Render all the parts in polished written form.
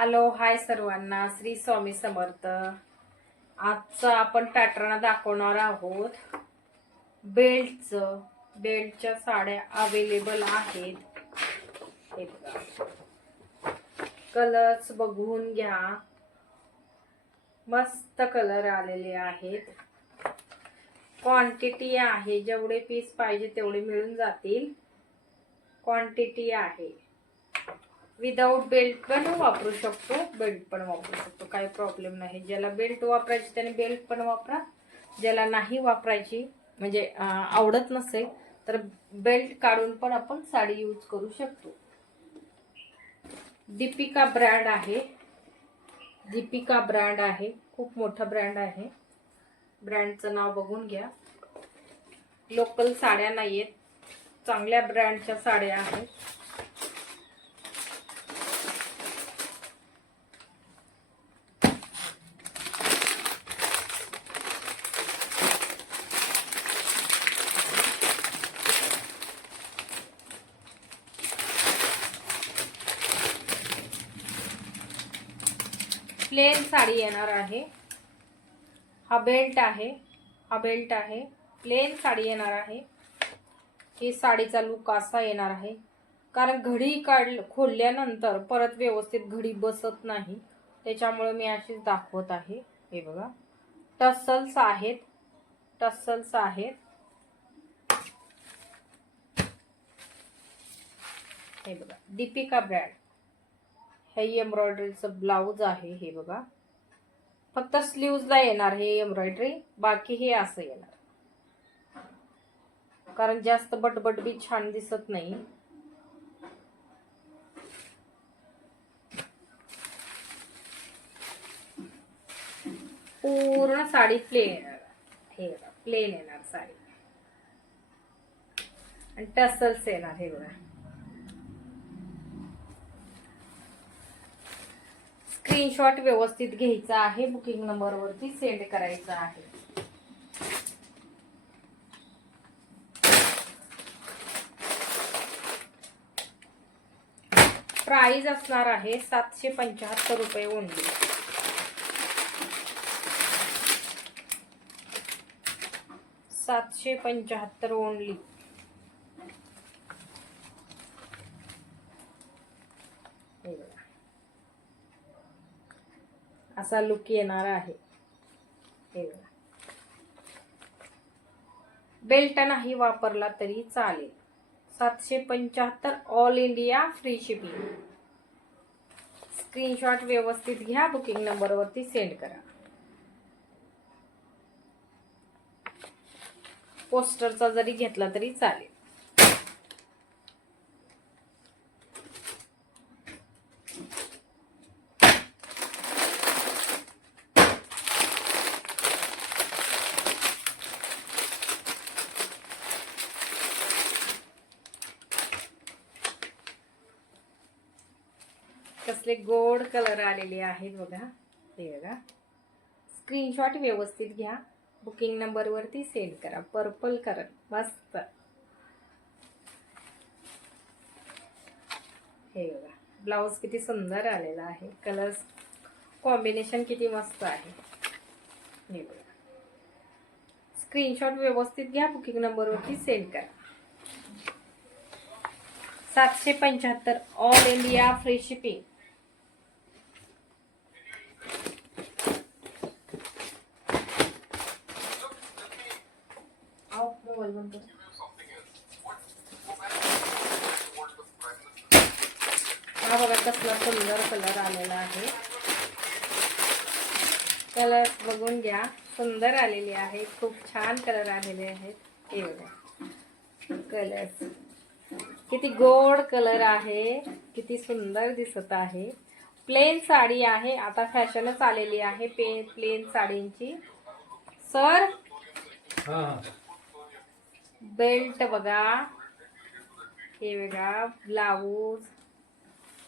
Hello hi सर्वांना, श्री स्वामी समर्थ। आजचं आपण पॅटर्न दाखवणार आहोत बेल्टचं। बेल्टच्या साड्या अवेलेबल आहेत। हे बघा, कलर्स बघून घ्या, मस्त कलर आलेले आहेत। क्वांटिटी आहे, जेवढे पीस पाहिजे तेवढे मिळून जातील। क्वांटिटी आहे। विदाउट बेल्ट पण वापरू शकतो, बेल्ट पण वापरू शकतो, काही प्रॉब्लेम नाही। ज्याला बेल्ट वापरायची त्याने बेल्ट पण वापरा, ज्याला नाही वापरायची म्हणजे आवडत नसेल तर बेल्ट काढून पण आपण साडी यूज करू शकतो। दीपिका ब्रँड आहे, दीपिका ब्रँड आहे, खूप मोठा ब्रँड आहे। ब्रँडचं नाव बघून घ्या। लोकल साड्या नाहीयेत, चांगल्या ब्रँडच्या साड्या आहेत। प्लेन साडी येणार आहे। हा बेल्ट आहे, हा बेल्ट आहे। प्लेन साडी येणार आहे। ही साडीचा लुक असा येणार आहे, कारण घडी खोलल्यानंतर परत व्यवस्थित घडी बसत नाही, त्याच्यामुळे मी अशीच दाखवत आहे। हे बघा, टसल्स आहेत, टसल्स आहेत। हे बघा, दीपिका ब्रँड। हे एम्ब्रॉयडरीचं ब्लाउज आहे। हे बघा, फक्त स्लीव्हजला येणार हे एम्ब्रॉयडरी, बाकी हे असं येणार, कारण जास्त बटबट बी छान दिसत नाही। पूर्ण साडी प्लेन येणार, हे बघा प्लेन येणार साडी, आणि टसल्स येणार। हे बघा, स्क्रीनशॉट व्यवस्थित घ्यायचा आहे, बुकिंग नंबर वरती सेंड करायचा आहे। प्राइस असणार आहे 775 रुपये ओनली। 775 ओनली। असा लुक येणार आहे। हे बघा, बेल्ट नाही वापरला तरी चालेल। 775 all India free shipping. Screenshot व्यवस्थित घ्या, बुकिंग नंबर वरती सेंड करा। पोस्टरचा जरी घेतला तरी चालेल। कसले गोड कलर आलेले आहेत बघा। हे बघा, स्क्रीनशॉट व्यवस्थित घ्या, बुकिंग नंबर वरती सेंड करा। पर्पल कलर मस्त। हे बघा, ब्लाउज किती सुंदर आलेला आहे, कलर्स कॉम्बिनेशन किती मस्त आहे। हे बघा, स्क्रीनशॉट व्यवस्थित घ्या, बुकिंग नंबर वरती सेंड करा। 775 ऑल इंडिया फ्री शिपिंग। हा बघा, कसला सुंदर कलर आलेला आहे। कलर बघून घ्या, सुंदर आलेले आहे, खूप छान कलर आलेले आहेत। हे बघा, कलर किती गोड कलर आहे, किती सुंदर दिसत आहे। प्लेन साडी आहे, आता फॅशनच आलेली आहे प्लेन साडींची। सर बेल्ट बघा, हे बघा ब्लाऊज,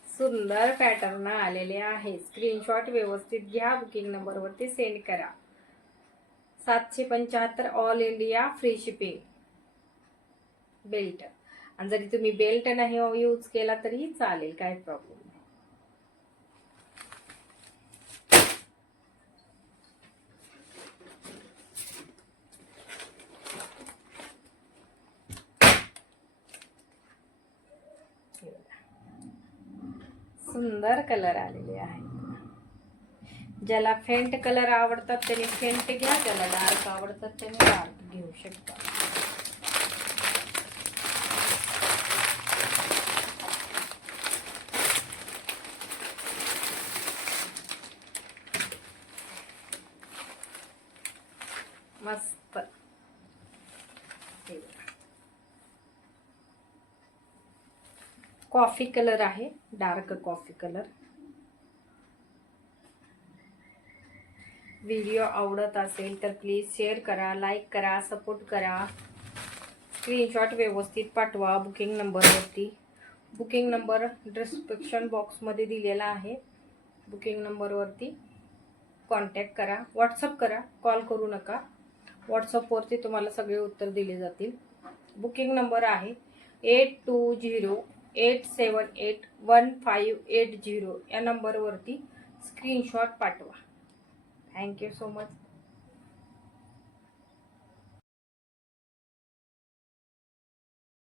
सुंदर पॅटर्न आलेले आहे। स्क्रीनशॉट व्यवस्थित घ्या, बुकिंग नंबर वरती सेंड करा। 775 all India free shipping. Belt, आणि जरी तुम्ही बेल्ट नाही यूज केला तरी चालेल, काय प्रॉब्लेम नाही। सुंदर कलर आलेले आहेत. ज्याला फेंट कलर आवडतात त्याने फेंट घ्या, ज्याला डार्क आवडतात त्याने डार्क घेऊ शकता. मस्त. कॉफी कलर आहे, डार्क कॉफी कलर. व्हिडिओ आवडत असेल तर प्लीज शेअर करा, लाईक करा, सपोर्ट करा. स्क्रीनशॉट व्यवस्थित पाठवा बुकिंग नंबरवरती. बुकिंग नंबर डिस्क्रिप्शन बॉक्समध्ये दिलेला आहे. बुकिंग नंबरवरती कॉन्टॅक्ट करा, व्हॉट्सअप करा, कॉल करू नका. व्हॉट्सअपवरती तुम्हाला सगळे उत्तर दिले जातील. बुकिंग नंबर आहे 8208781580. या नंबरवरती स्क्रीनशॉट पाठवा. Thank you so much.